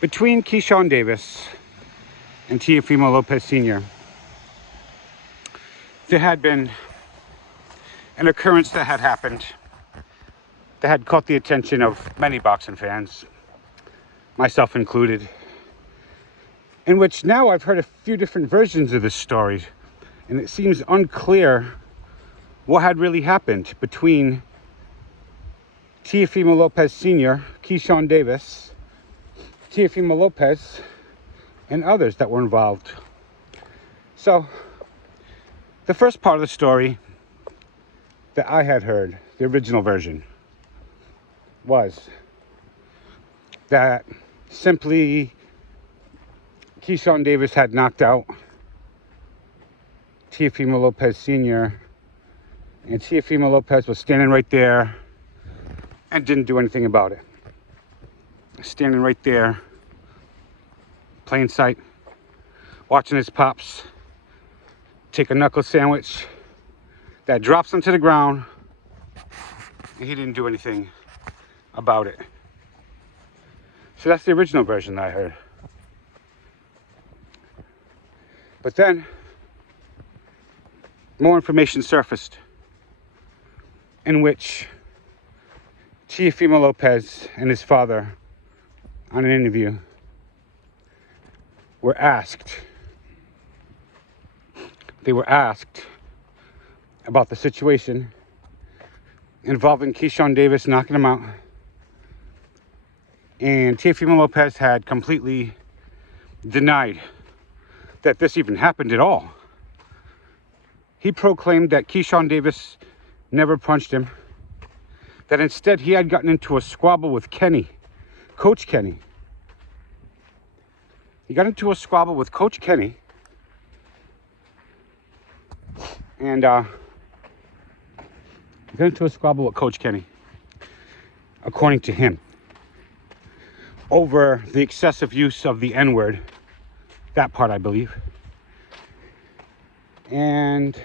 Between Keyshawn Davis and Teofimo Lopez Sr., there had been an occurrence that had happened that had caught the attention of many boxing fans, myself included, in which now I've heard a few different versions of this story, and it seems unclear what had really happened between Teofimo Lopez Sr., Keyshawn Davis, Teofimo Lopez, and others that were involved. So, the first part of the story that I had heard, the original version, was that simply Keyshawn Davis had knocked out Teofimo Lopez Sr., and Teofimo Lopez was standing right there and didn't do anything about it. Standing right there, plain sight, watching his pops take a knuckle sandwich that drops onto the ground, and he didn't do anything about it. So that's the original version that I heard. But then more information surfaced in which Teofimo Lopez and his father, on an interview, were asked about the situation involving Keyshawn Davis knocking him out, and Teofimo Lopez had completely denied that this even happened at all. He proclaimed that Keyshawn Davis never punched him, that instead he had gotten into a squabble with Coach Kenny. He got into a squabble with Coach Kenny, and according to him, over the excessive use of the N-word, that part I believe. And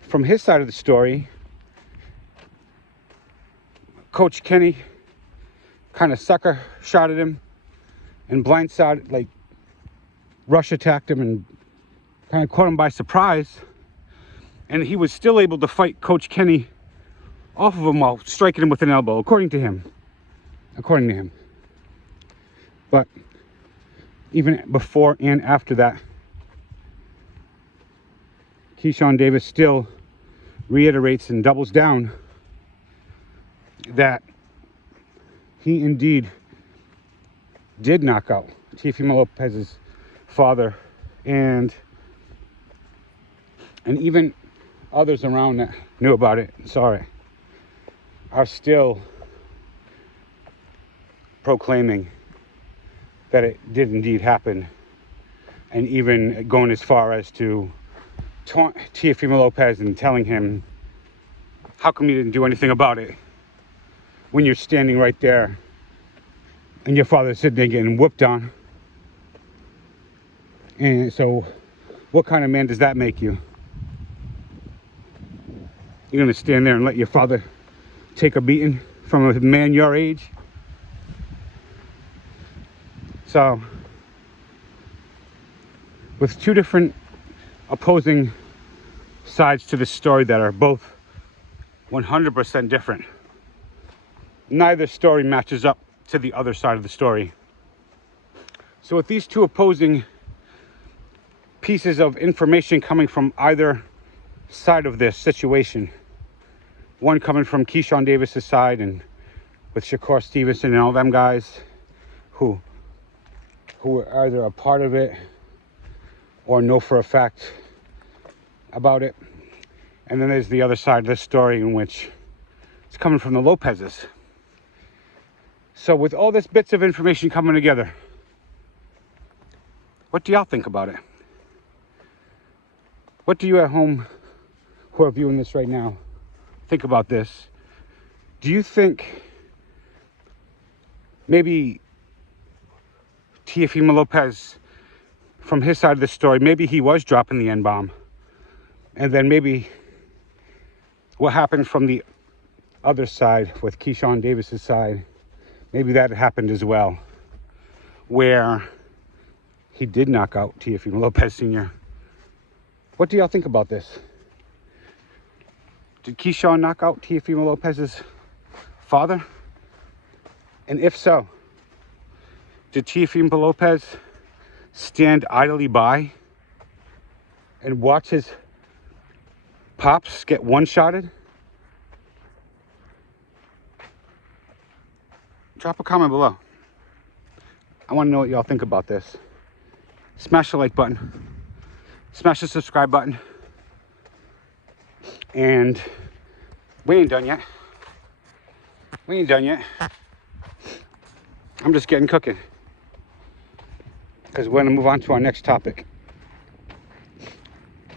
from his side of the story, Coach Kenny kind of sucker shot at him and blindsided, like rush attacked him and kind of caught him by surprise. And he was still able to fight Coach Kenny off of him while striking him with an elbow, according to him. But even before and after that, Keyshawn Davis still reiterates and doubles down that he indeed did knock out Teofimo Lopez's father, and even others around that knew about it and saw it are still proclaiming that it did indeed happen, and even going as far as to taunt Teofimo Lopez and telling him, how come you didn't do anything about it when you're standing right there and your father's sitting there getting whooped on? And so what kind of man does that make you? You're gonna stand there and let your father take a beating from a man your age? So, with two different opposing sides to this story that are both 100% different, neither story matches up to the other side of the story. So with these two opposing pieces of information coming from either side of this situation, one coming from Keyshawn Davis's side and with Shakur Stevenson and all them guys who were either a part of it or know for a fact about it. And then there's the other side of the story in which it's coming from the Lopezes. So with all this bits of information coming together, what do y'all think about it? What do you at home who are viewing this right now think about this? Do you think maybe Teofimo Lopez, from his side of the story, maybe he was dropping the N-bomb, and then maybe what happened from the other side with Keyshawn Davis's side, maybe that happened as well? where he did knock out Teofimo Lopez Sr. What do y'all think about this? Did Keyshawn knock out Teofimo Lopez's father? And if so, did Teofimo Lopez stand idly by and watch his pops get one-shotted? Drop a comment below. I want to know what y'all think about this. Smash the like button. Smash the subscribe button. And we ain't done yet. We ain't done yet. I'm just getting cooking. Because we're going to move on to our next topic,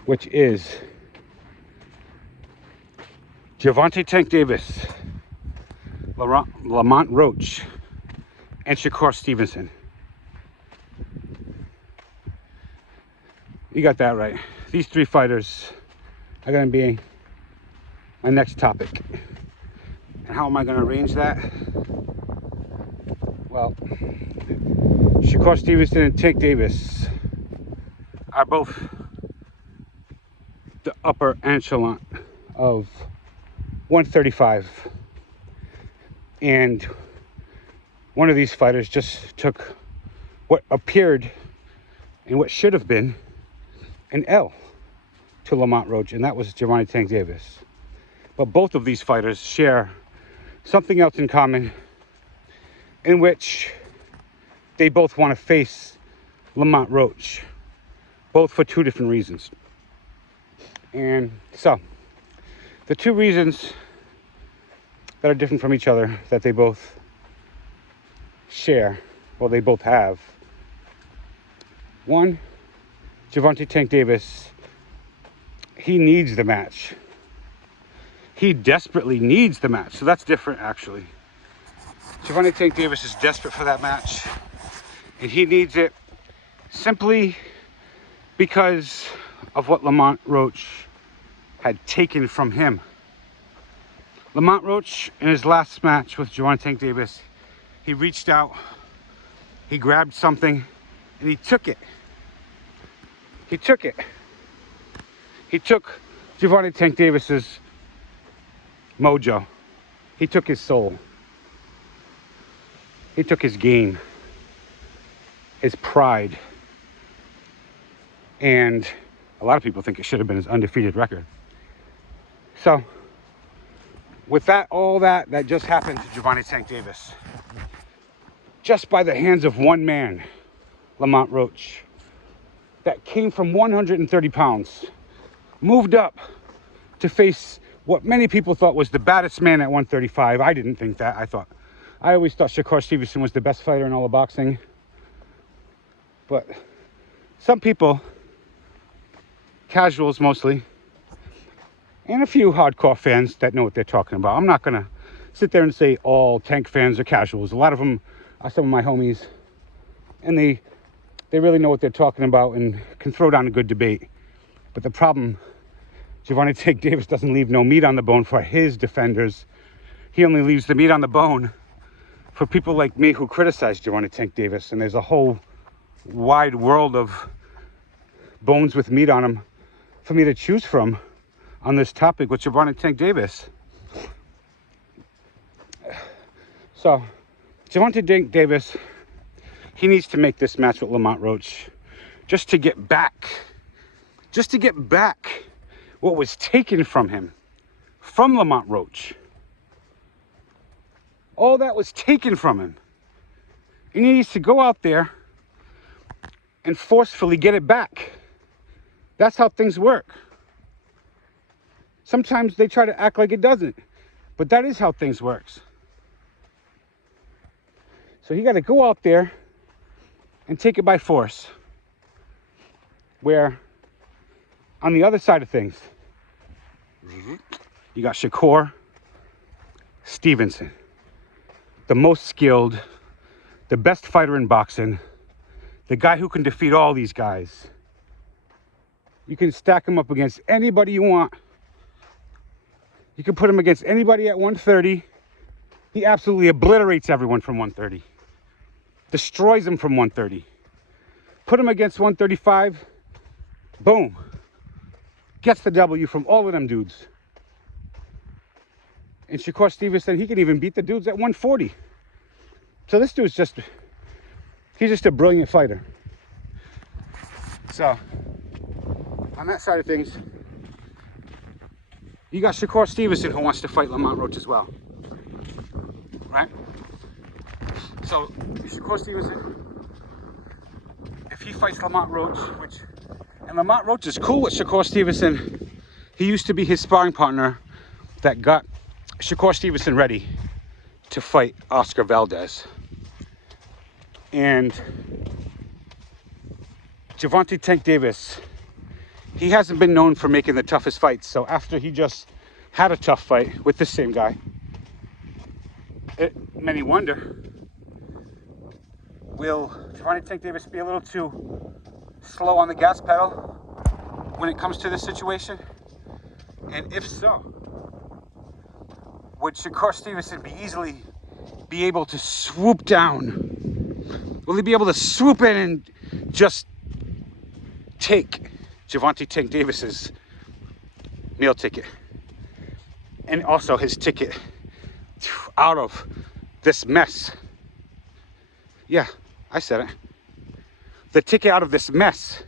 which is Gervonta Tank Davis, Lamont Roach, and Shakur Stevenson. You got that right. These three fighters are going to be my next topic. And how am I going to arrange that? Well, Shakur Stevenson and Tank Davis are both the upper echelon of 135. And one of these fighters just took what appeared and what should have been an L to Lamont Roach, and that was Gervonta Tank Davis. But both of these fighters share something else in common, in which they both want to face Lamont Roach, both for two different reasons. And so, the two reasons that are different from each other that they both share, well, they both have. One, Gervonta Tank Davis, he needs the match. He desperately needs the match. So that's different, actually. Gervonta Tank Davis is desperate for that match. And he needs it simply because of what Lamont Roach had taken from him. Lamont Roach, in his last match with Gervonta Tank Davis, he reached out, he grabbed something, and he took it. He took it. He took Gervonta Tank Davis's mojo. He took his soul. He took his game, his pride. And a lot of people think it should have been his undefeated record. So, with that, all that just happened to Gervonta Tank Davis, just by the hands of one man, Lamont Roach, that came from 130 pounds, moved up to face what many people thought was the baddest man at 135. I didn't think that. I always thought Shakur Stevenson was the best fighter in all of boxing. But some people, casuals mostly, and a few hardcore fans that know what they're talking about. I'm not going to sit there and say all Tank fans are casuals. A lot of them are some of my homies, and they really know what they're talking about and can throw down a good debate. But the problem, Gervonta Tank Davis doesn't leave no meat on the bone for his defenders. He only leaves the meat on the bone for people like me who criticize Gervonta Tank Davis. And there's a whole wide world of bones with meat on them for me to choose from on this topic with Gervonta Tank Davis. So, Gervonta Tank Davis, he needs to make this match with Lamont Roach just to get back what was taken from him, from Lamont Roach. All that was taken from him. And he needs to go out there and forcefully get it back. That's how things work. Sometimes they try to act like it doesn't, but that is how things works. So he got to go out there and take it by force. Where on the other side of things, you got Shakur Stevenson, the most skilled, the best fighter in boxing, the guy who can defeat all these guys. You can stack him up against anybody you want. You can put him against anybody at 130. He absolutely obliterates everyone from 130. destroys him from 130. Put him against 135, boom. Gets the W from all of them dudes. And Shakur Stevenson, he can even beat the dudes at 140. So this dude's he's just a brilliant fighter. So, on that side of things, you got Shakur Stevenson who wants to fight Lamont Roach as well. Right? So, Shakur Stevenson, if he fights Lamont Roach, and Lamont Roach is cool with Shakur Stevenson. He used to be his sparring partner that got Shakur Stevenson ready to fight Oscar Valdez. And Gervonta Tank Davis, he hasn't been known for making the toughest fights. So after he just had a tough fight with this same guy, many wonder, will Gervonta Tank Davis be a little too slow on the gas pedal when it comes to this situation? And if so, would Shakur Stevenson be able to swoop down? Will he be able to swoop in and just take Gervonta Tank Davis's meal ticket? And also his ticket out of this mess. Yeah, I said it. The ticket out of this mess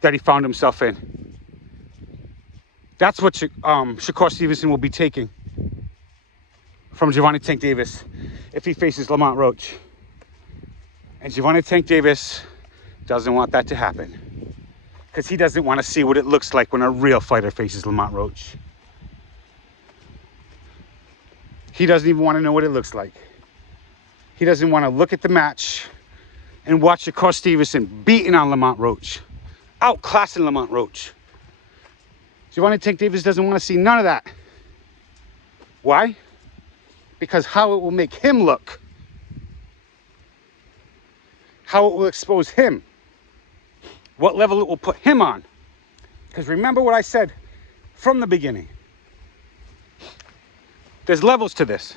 that he found himself in. That's what Shakur Stevenson will be taking from Gervonta Tank Davis if he faces Lamont Roach. And Gervonta Tank Davis doesn't want that to happen, because he doesn't want to see what it looks like when a real fighter faces Lamont Roach. He doesn't even want to know what it looks like. He doesn't want to look at the match and watch Shakur Stevenson beating on Lamont Roach, outclassing Lamont Roach. Gervonta Tank Davis doesn't want to see none of that. Why? Because how it will make him look, how it will expose him, what level it will put him on. Because remember what I said from the beginning. There's levels to this.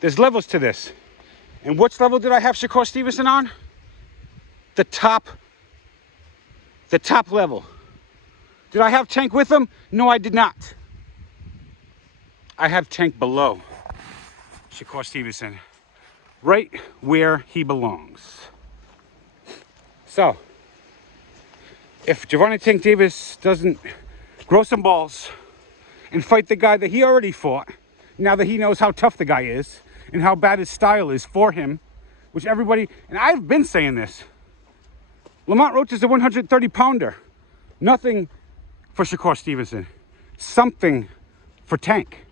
There's levels to this. And which level did I have Shakur Stevenson on? The top level. Did I have Tank with him? No, I did not. I have Tank below Shakur Stevenson, right where he belongs. So, if Gervonta Tank Davis doesn't grow some balls and fight the guy that he already fought, now that he knows how tough the guy is and how bad his style is for him, which everybody, and I've been saying this, Lamont Roach is a 130-pounder. Nothing for Shakur Stevenson. Something for Tank.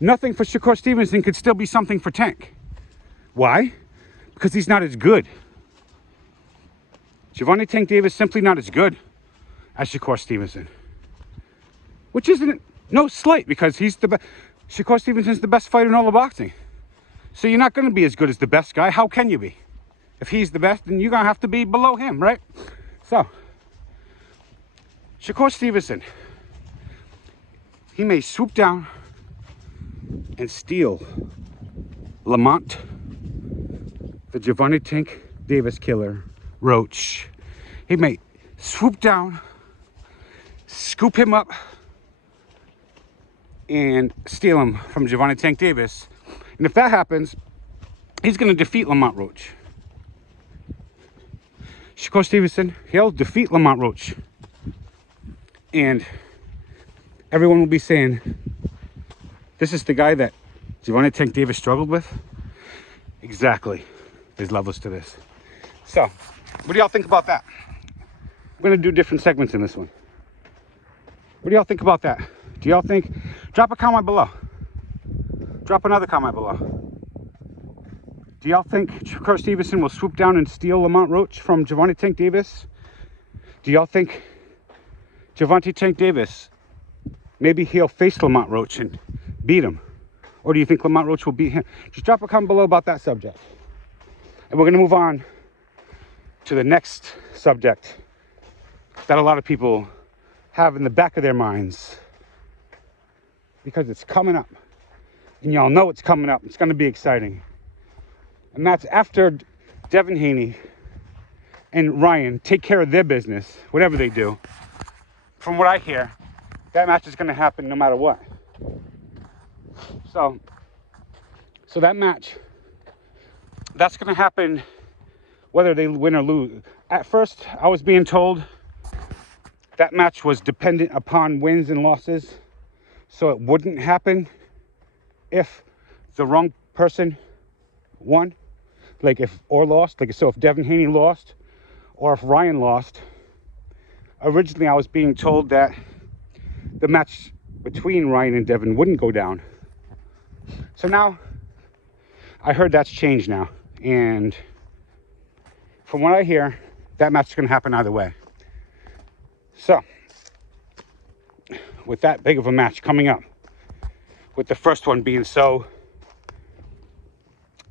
Nothing for Shakur Stevenson could still be something for Tank. Why? Because he's not as good. Gervonta Tank Davis simply not as good as Shakur Stevenson. Which isn't no slight, because he's the best. Shakur Stevenson's the best fighter in all of boxing. So you're not going to be as good as the best guy. How can you be? If he's the best, then you're going to have to be below him, right? So, Shakur Stevenson, he may swoop down and steal Lamont, the Gervonta Tank Davis killer, Roach. He may swoop down, scoop him up, and steal him from Gervonta Tank Davis. And if that happens, he's going to defeat Lamont Roach. Shakur Stevenson, he'll defeat Lamont Roach. And everyone will be saying, this is the guy that Gervonta Tank Davis struggled with? Exactly. There's levels to this. So, what do y'all think about that? I'm going to do different segments in this one. What do y'all think about that? Do y'all think? Drop a comment below. Drop another comment below. Do y'all think Shakur Stevenson will swoop down and steal Lamont Roach from Gervonta Tank Davis? Do y'all think Gervonta Tank Davis, maybe he'll face Lamont Roach and beat him? Or do you think Lamont Roach will beat him? Just drop a comment below about that subject. And we're going to move on to the next subject that a lot of people have in the back of their minds, because it's coming up. And y'all know it's coming up. It's going to be exciting. And that's after Devin Haney and Ryan take care of their business, whatever they do. From what I hear, that match is going to happen no matter what. So that match, that's going to happen whether they win or lose. At first, I was being told that match was dependent upon wins and losses, so it wouldn't happen if the wrong person won, or lost. So if Devin Haney lost, or if Ryan lost. Originally, I was being told that the match between Ryan and Devin wouldn't go down. So now, I heard that's changed now, and from what I hear, that match is going to happen either way. So, with that big of a match coming up, with the first one being so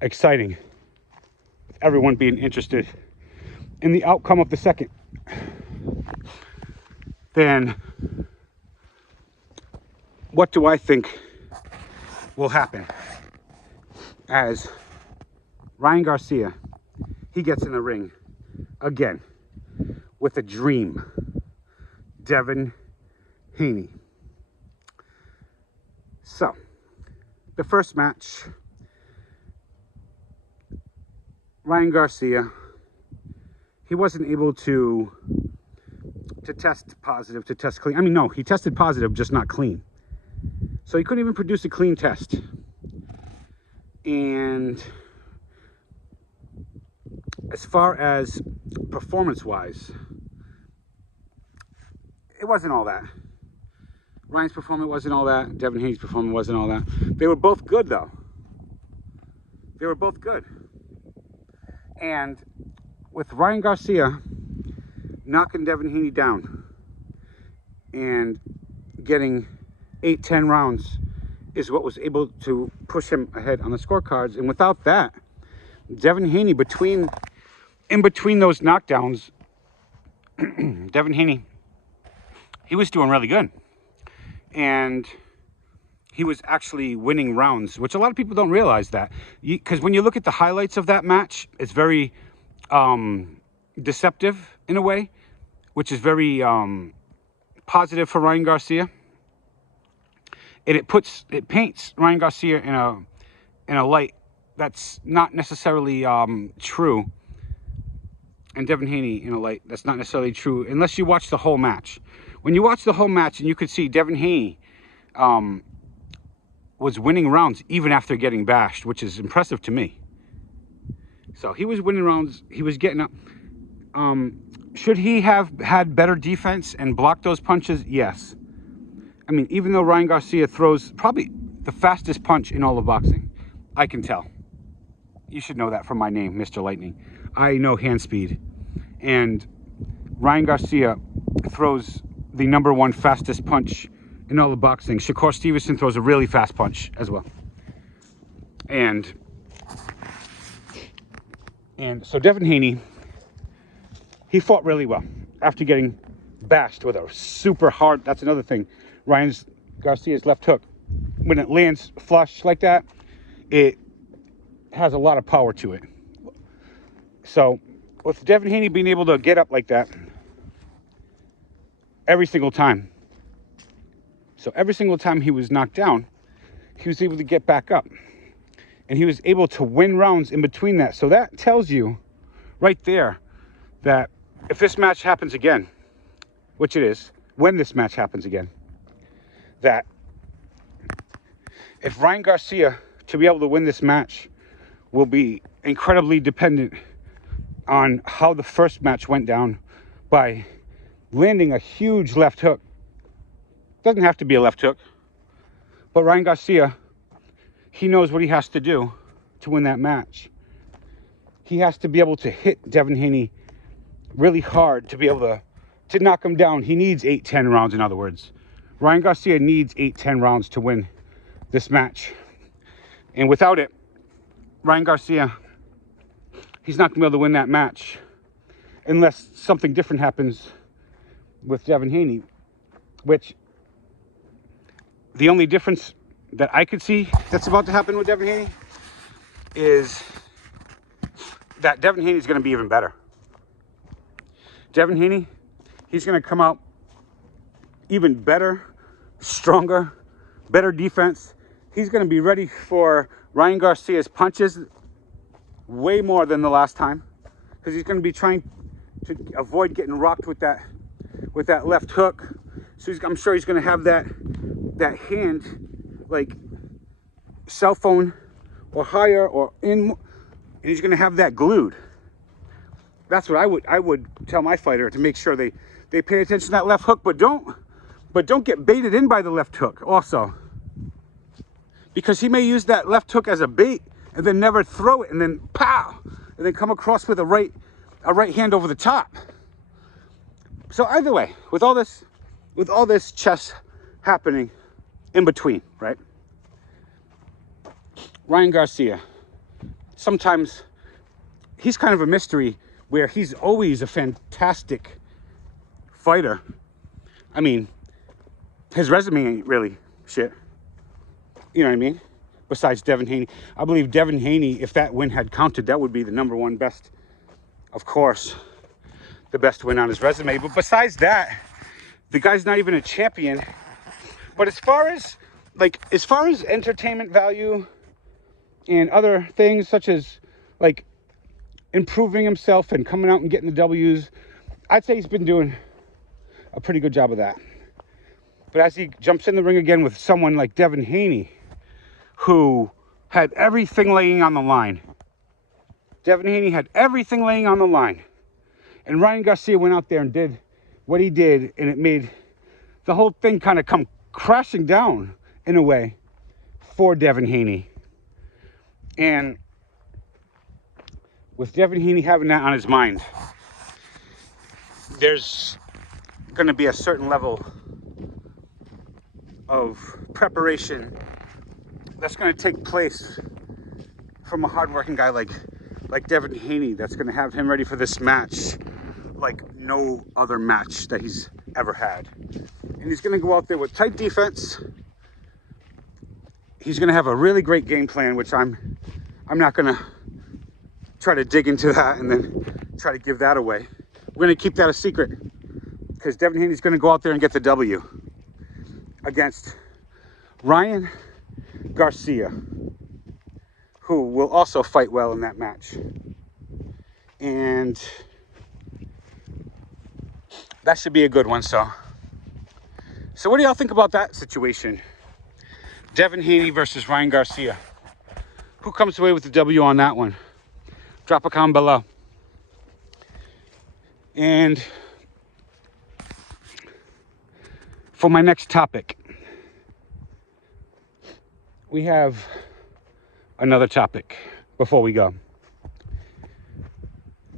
exciting, with everyone being interested in the outcome of the second, then what do I think will happen as Ryan Garcia, he gets in the ring again with a dream, Devin Haney. So, the first match, Ryan Garcia, he wasn't able to test positive, to test clean. I mean, no, he tested positive, just not clean. So he couldn't even produce a clean test. And as far as performance-wise, it wasn't all that. Ryan's performance wasn't all that. Devin Haney's performance wasn't all that. They were both good, though. They were both good. And with Ryan Garcia knocking Devin Haney down and getting 8-10 rounds is what was able to push him ahead on the scorecards. And without that, Devin Haney, in between those knockdowns, Devin Haney, he was doing really good. And he was actually winning rounds, which a lot of people don't realize that. Because when you look at the highlights of that match, it's very deceptive in a way, which is very positive for Ryan Garcia. And it paints Ryan Garcia in a light that's not necessarily true, and Devin Haney in a light that's not necessarily true unless you watch the whole match. When you watch the whole match, and you could see Devin Haney was winning rounds even after getting bashed, which is impressive to me. So he was winning rounds. He was getting up. Should he have had better defense and blocked those punches? Yes. I mean, even though Ryan Garcia throws probably the fastest punch in all of boxing, I can tell. You should know that from my name, Mr. Lightning. I know hand speed. And Ryan Garcia throws the #1 fastest punch in all of boxing. Shakur Stevenson throws a really fast punch as well. And so Devin Haney, he fought really well after getting bashed with a super hard, that's another thing, Ryan Garcia's left hook, when it lands flush like that, it has a lot of power to it. So with Devin Haney being able to get up like that every single time, so every single time he was knocked down, he was able to get back up. And he was able to win rounds in between that. So that tells you right there that if this match happens again, which it is, when this match happens again, that if Ryan Garcia, to be able to win this match, will be incredibly dependent on how the first match went down by landing a huge left hook. Doesn't have to be a left hook, but Ryan Garcia, he knows what he has to do to win that match. He has to be able to hit Devin Haney really hard to be able to knock him down. He needs 8-10 rounds, in other words. Ryan Garcia needs 8-10 rounds to win this match. And without it, Ryan Garcia, he's not going to be able to win that match unless something different happens with Devin Haney, which the only difference that I could see that's about to happen with Devin Haney is that Devin Haney's going to be even better. Devin Haney, he's going to come out even better, stronger, better defense. He's going to be ready for Ryan Garcia's punches way more than the last time, because he's going to be trying to avoid getting rocked with that left hook. So I'm sure he's going to have that hand like cell phone or higher or in, and he's going to have that glued. That's what I would tell my fighter, to make sure they pay attention to that left hook, but don't get baited in by the left hook also, because he may use that left hook as a bait and then never throw it, and then pow, and then come across with a right hand over the top. So either way, with all this chess happening in between, right? Ryan Garcia, sometimes he's kind of a mystery, where he's always a fantastic fighter. I mean, his resume ain't really shit. You know what I mean? Besides Devin Haney. I believe Devin Haney, if that win had counted, that would be the #1 best, of course, the best win on his resume. But besides that, the guy's not even a champion. But as far as entertainment value and other things, such as like improving himself and coming out and getting the W's, I'd say he's been doing a pretty good job of that. But as he jumps in the ring again with someone like Devin Haney, who had everything laying on the line. Devin Haney had everything laying on the line. And Ryan Garcia went out there and did what he did, and it made the whole thing kind of come crashing down in a way for Devin Haney. And with Devin Haney having that on his mind, there's going to be a certain level of preparation that's going to take place from a hardworking guy like Devin Haney, that's going to have him ready for this match like no other match that he's ever had. And he's going to go out there with tight defense. He's going to have a really great game plan, which I'm not going to try to dig into that and then try to give that away. We're going to keep that a secret, because Devin Haney's going to go out there and get the W against Ryan Garcia, who will also fight well in that match. And that should be a good one. So what do y'all think about that situation? Devin Haney versus Ryan Garcia. Who comes away with the W on that one? Drop a comment below. And for my next topic, we have another topic before we go.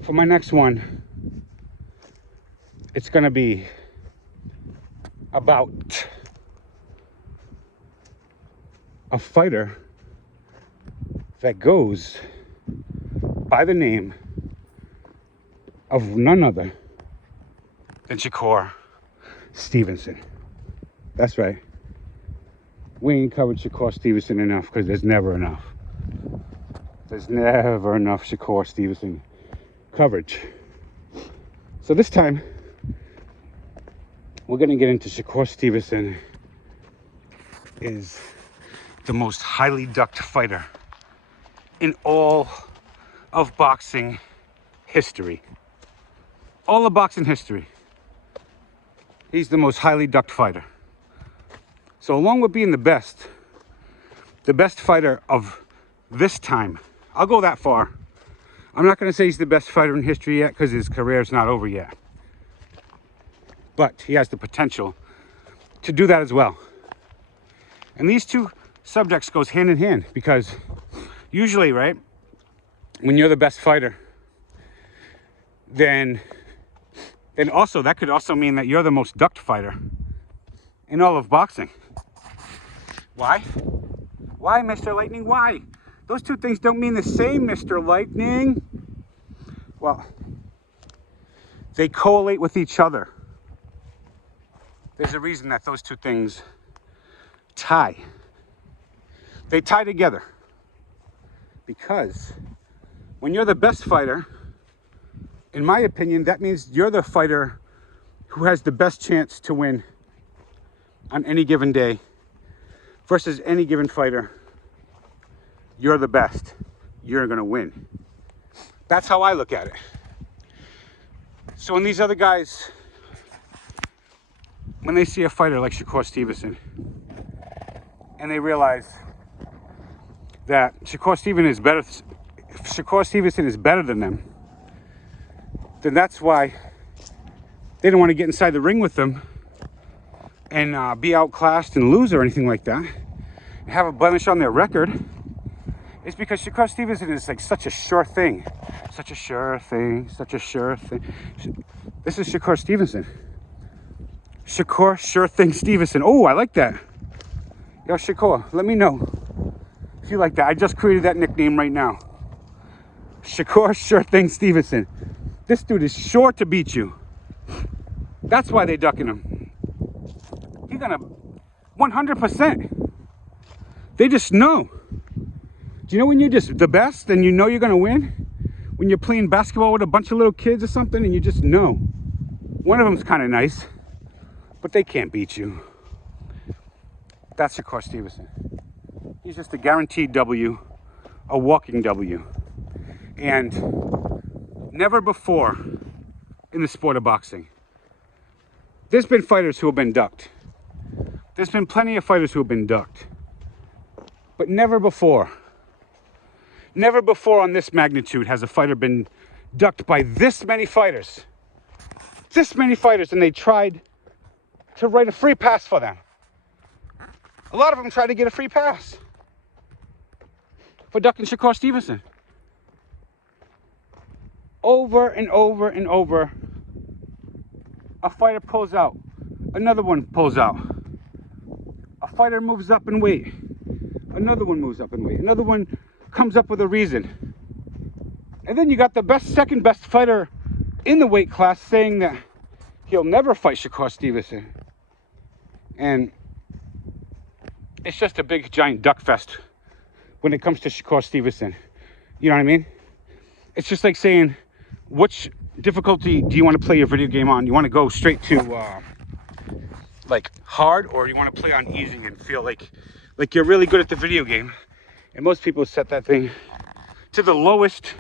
For my next one, it's going to be about a fighter that goes by the name of none other than Shakur Stevenson. That's right. We ain't covered Shakur Stevenson enough, because there's never enough. There's never enough Shakur Stevenson coverage. So this time, we're going to get into Shakur Stevenson is the most highly ducked fighter in all of boxing history. All of boxing history. He's the most highly ducked fighter. So along with being the best fighter of this time, I'll go that far. I'm not going to say he's the best fighter in history yet, because his career's not over yet. But he has the potential to do that as well. And these two subjects goes hand in hand, because usually, right, when you're the best fighter, then also that could also mean that you're the most ducked fighter in all of boxing. Why? Why, Mr. Lightning? Why? Those two things don't mean the same, Mr. Lightning. Well, they correlate with each other. There's a reason that those two things tie. They tie together because When you're the best fighter, in my opinion, that means you're the fighter who has the best chance to win on any given day versus any given fighter. You're the best. You're going to win. That's how I look at it. So when these other guys, when they see a fighter like Shakur Stevenson, and they realize that Shakur Stevenson is better than them, then that's why they don't want to get inside the ring with them and be outclassed and lose or anything like that, have a blemish on their record. It's because Shakur Stevenson is like such a sure thing. Such a sure thing. Such a sure thing. This is Shakur Stevenson. Shakur Sure Thing Stevenson. Oh, I like that. Yo, Shakur, let me know if you like that. I just created that nickname right now. Shakur Sure Thing Stevenson. This dude is sure to beat you. That's why they're ducking him. He's gonna 100%. They just know. Do you know when you're just the best and you know you're gonna win? When you're playing basketball with a bunch of little kids or something and you just know. One of them's kind of nice, but they can't beat you. That's Shakur Stevenson. He's just a guaranteed W, a walking W. And never before in the sport of boxing, there's been fighters who have been ducked. There's been plenty of fighters who have been ducked. But never before on this magnitude has a fighter been ducked by this many fighters. This many fighters, and they tried to write a free pass for them. A lot of them tried to get a free pass for ducking Shakur Stevenson. Over and over and over, a fighter pulls out. Another one pulls out. A fighter moves up in weight. Another one moves up in weight. Another one comes up with a reason. And then you got the second best fighter in the weight class saying that he'll never fight Shakur Stevenson. And it's just a big giant duck fest when it comes to Shakur Stevenson. You know what I mean? It's just like saying, which difficulty do you want to play your video game on? You want to go straight to like hard, or you want to play on easy and feel like you're really good at the video game? And most people set that thing to the lowest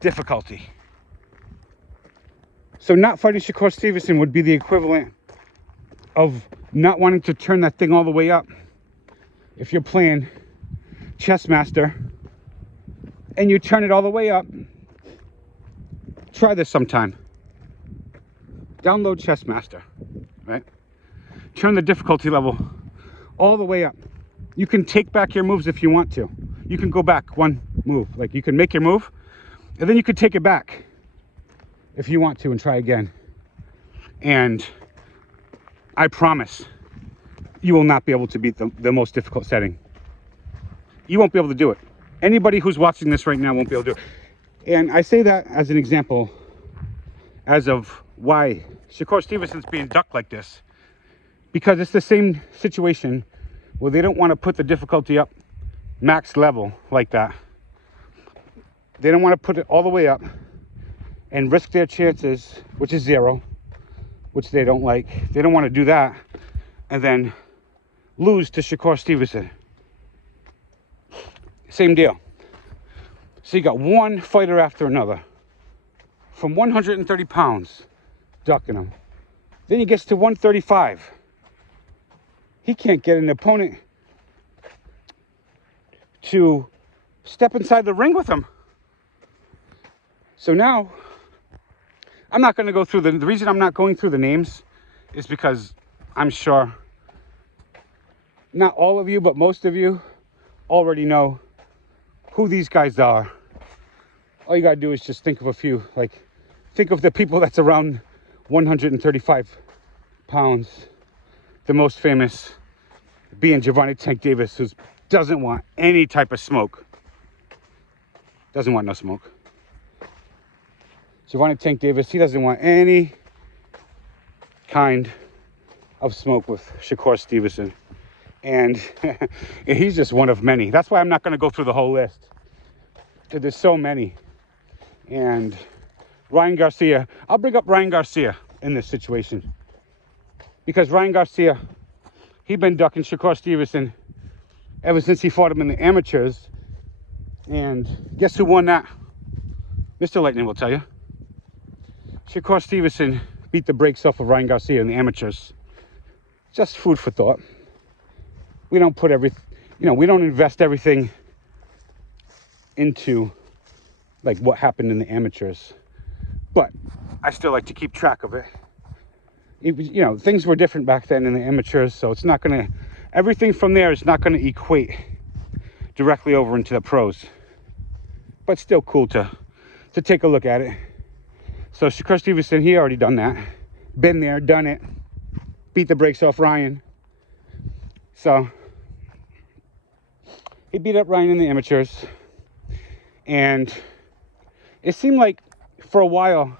difficulty. So not fighting Shakur Stevenson would be the equivalent of not wanting to turn that thing all the way up. If you're playing Chess Master and you turn it all the way up, try this sometime. Download Chess Master, right? Turn the difficulty level all the way up. You can take back your moves if you want to. You can go back one move. Like, you can make your move, and then you could take it back if you want to and try again. And I promise you will not be able to beat the most difficult setting. You won't be able to do it. Anybody who's watching this right now won't be able to do it. And I say that as an example as of why Shakur Stevenson's being ducked like this. Because it's the same situation where they don't want to put the difficulty up max level like that. They don't want to put it all the way up and risk their chances, which is 0, which they don't like. They don't want to do that and then lose to Shakur Stevenson. Same deal. So you got one fighter after another from 130 pounds ducking him. Then he gets to 135. He can't get an opponent to step inside the ring with him. So now, I'm not going to go through the reason I'm not going through the names is because I'm sure not all of you, but most of you already know who these guys are. All you got to do is just think of a few. Like, think of the people that's around 135 pounds. The most famous being Gervonta Tank Davis, who doesn't want any type of smoke. Doesn't want no smoke. Gervonta Tank Davis, he doesn't want any kind of smoke with Shakur Stevenson. And he's just one of many. That's why I'm not going to go through the whole list. There's so many. And Ryan Garcia, I'll bring up Ryan Garcia in this situation. Because Ryan Garcia, he'd been ducking Shakur Stevenson ever since he fought him in the amateurs. And guess who won that? Mr. Lightning will tell you. Shakur Stevenson beat the brakes off of Ryan Garcia in the amateurs. Just food for thought. We don't put everything, we don't invest everything into like what happened in the amateurs. But I still like to keep track of it. Things were different back then in the amateurs, so it's not going to, everything from there is not going to equate directly over into the pros. But still cool to take a look at it. So Shakur Stevenson, he already done that. Been there, done it. Beat the brakes off Ryan. So he beat up Ryan in the amateurs. And it seemed like for a while,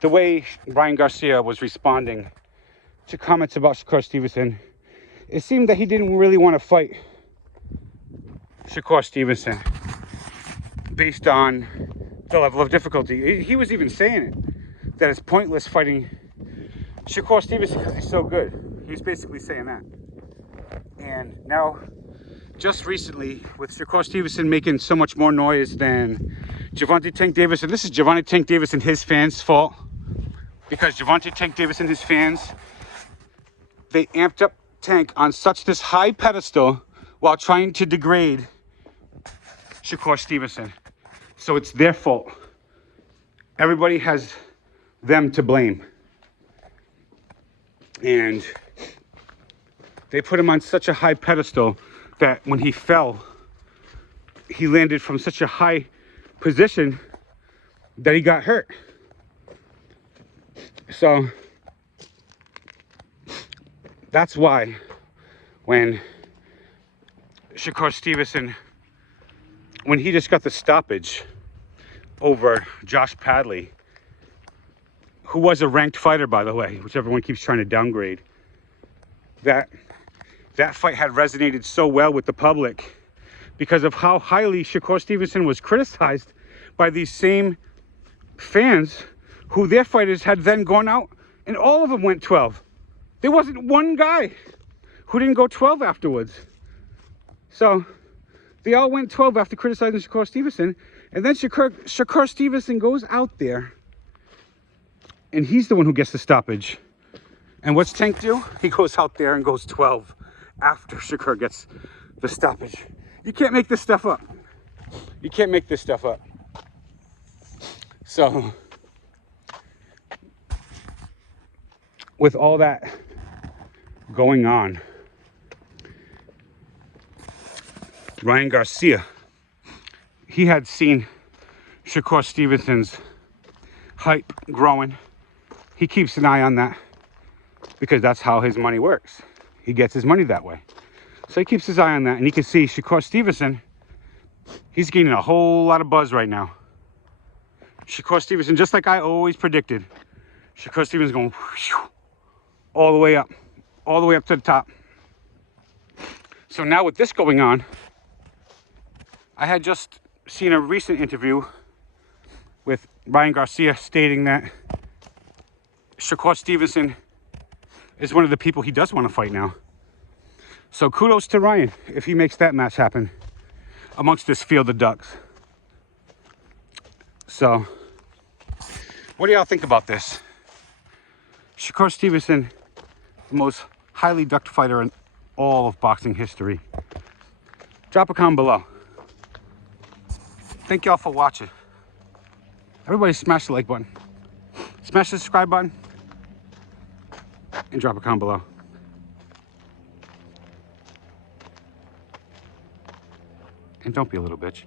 the way Ryan Garcia was responding to comments about Shakur Stevenson, it seemed that he didn't really want to fight Shakur Stevenson based on the level of difficulty. He was even saying it, that it's pointless fighting Shakur Stevenson because he's so good. He was basically saying that. And now, just recently, with Shakur Stevenson making so much more noise than Gervonta Tank Davis, and this is Gervonta Tank Davis and his fans' fault, because Gervonta Tank Davis and his fans, they amped up Tank on such this high pedestal while trying to degrade Shakur Stevenson. So it's their fault. Everybody has them to blame. And they put him on such a high pedestal that when he fell, he landed from such a high position that he got hurt. So that's why when Shakur Stevenson, when he just got the stoppage over Josh Padley, who was a ranked fighter, by the way, which everyone keeps trying to downgrade, that fight had resonated so well with the public because of how highly Shakur Stevenson was criticized by these same fans who their fighters had then gone out and all of them went 12. There wasn't one guy who didn't go 12 afterwards. So they all went 12 after criticizing Shakur Stevenson. And then Shakur Stevenson goes out there and he's the one who gets the stoppage. And what's Tank do? He goes out there and goes 12 after Shakur gets the stoppage. You can't make this stuff up. You can't make this stuff up. So with all that going on, Ryan Garcia, he had seen Shakur Stevenson's hype growing. He keeps an eye on that because that's how his money works. He gets his money that way. So he keeps his eye on that, and he can see Shakur Stevenson, he's gaining a whole lot of buzz right now. Shakur Stevenson, just like I always predicted, Shakur Stevenson's going whew, all the way up to the top. So now with this going on, I had just seen a recent interview with Ryan Garcia stating that Shakur Stevenson is one of the people he does want to fight now. So kudos to Ryan if he makes that match happen amongst this field of ducks. So what do y'all think about this? Shakur Stevenson, the most highly ducked fighter in all of boxing history. Drop a comment below. Thank y'all for watching. Everybody smash the like button. Smash the subscribe button. And drop a comment below. And don't be a little bitch.